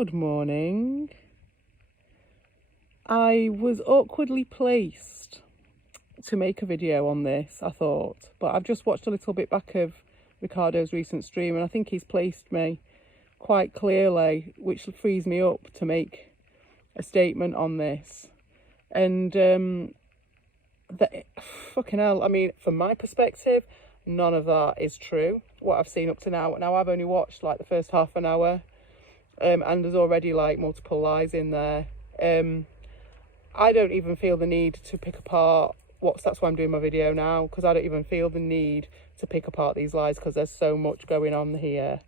Good morning. I was awkwardly placed to make a video on this, I thought, but I've just watched a little bit back of Ricardo's recent stream and I think he's placed me quite clearly, which frees me up to make a statement on this. And fucking hell, I mean, from my perspective, none of that is true, what I've seen up to now. Now, I've only watched like the first half an hour, and there's already like multiple lies in there. I don't even feel the need to pick apart that's why I'm doing my video now, because I don't even feel the need to pick apart these lies because there's so much going on here.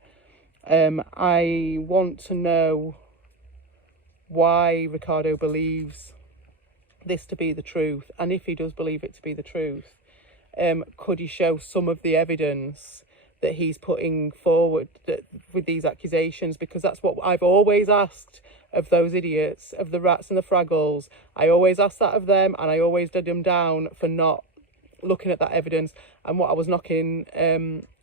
I want to know why Ricardo believes this to be the truth, and if he does believe it to be the truth, could he show some of the evidence that he's putting forward with these accusations? Because that's what I've always asked of those idiots, of the rats and the fraggles. I always asked that of them, and I always did them down for not looking at that evidence. And what I was knocking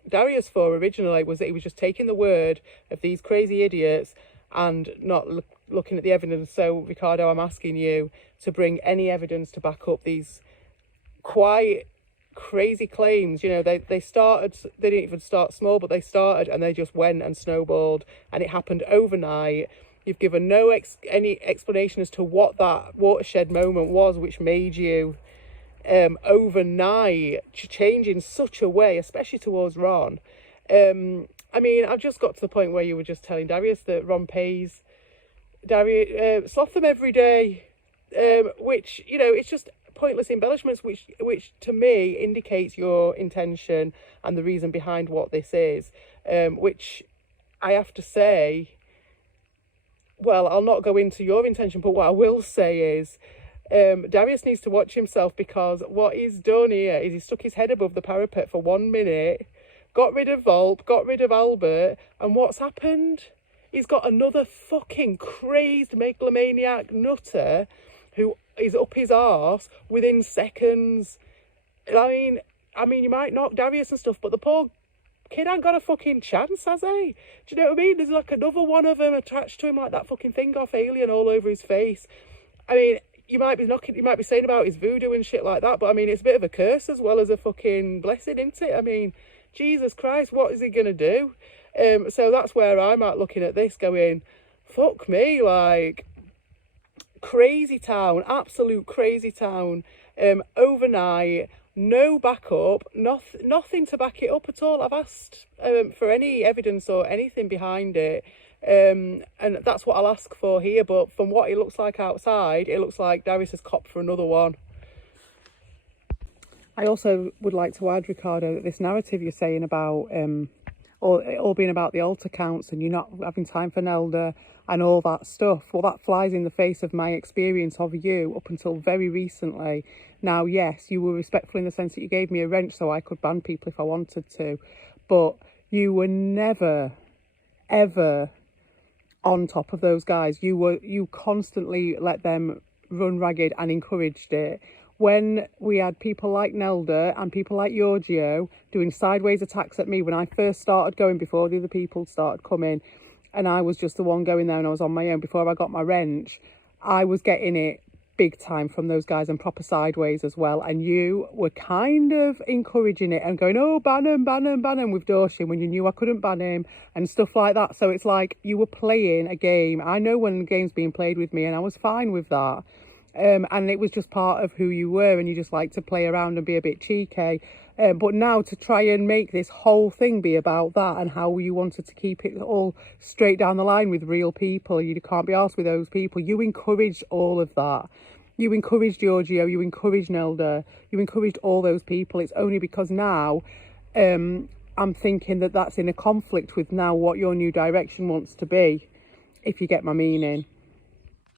Darius for originally was that he was just taking the word of these crazy idiots and not looking at the evidence. So Ricardo, I'm asking you to bring any evidence to back up these quite crazy claims. You know, they didn't even start small, but they started and they just went and snowballed, and it happened overnight. You've given no any explanation as to what that watershed moment was which made you overnight change in such a way, especially towards Ron. I mean, I've just got to the point where you were just telling Darius that Ron pays Darius, sloth them every day, which, you know, it's just pointless embellishments, which to me indicates your intention and the reason behind what this is, which I have to say, well, I'll not go into your intention, but what I will say is Darius needs to watch himself, because what he's done here is he stuck his head above the parapet for 1 minute, got rid of Volpe, got rid of Albert, and what's happened? He's got another fucking crazed megalomaniac nutter who is up his arse within seconds. I mean, you might knock Darius and stuff, but the poor kid ain't got a fucking chance, has he? Do you know what I mean? There's like another one of them attached to him, like that fucking thing off Alien all over his face. I mean, you might be saying about his voodoo and shit like that, but I mean, it's a bit of a curse as well as a fucking blessing, isn't it? I mean, Jesus Christ, what is he gonna do? So that's where I'm at looking at this, going, fuck me, like, crazy town, absolute crazy town, overnight, no backup, nothing to back it up at all. I've asked for any evidence or anything behind it, and that's what I'll ask for here, but from what it looks like outside, it looks like Darius has copped for another one. I also would like to add, Ricardo, that this narrative you're saying about all being about the altar counts and you not having time for Nelda and all that stuff, well, that flies in the face of my experience of you up until very recently. Now, yes, you were respectful in the sense that you gave me a wrench so I could ban people if I wanted to, but you were never, ever on top of those guys. You constantly let them run ragged and encouraged it. When we had people like Nelda and people like Giorgio doing sideways attacks at me when I first started going, before the other people started coming, and I was just the one going there and I was on my own before I got my wrench, I was getting it big time from those guys, and proper sideways as well. And you were kind of encouraging it and going, oh, ban him with Dorshin, when you knew I couldn't ban him and stuff like that. So it's like you were playing a game. I know when the game's being played with me, and I was fine with that. And it was just part of who you were, and you just like to play around and be a bit cheeky. But now to try and make this whole thing be about that and how you wanted to keep it all straight down the line with real people, you can't be arsed with those people. You encouraged all of that. You encouraged Giorgio, you encouraged Nelda, you encouraged all those people. It's only because now I'm thinking that that's in a conflict with now what your new direction wants to be, if you get my meaning.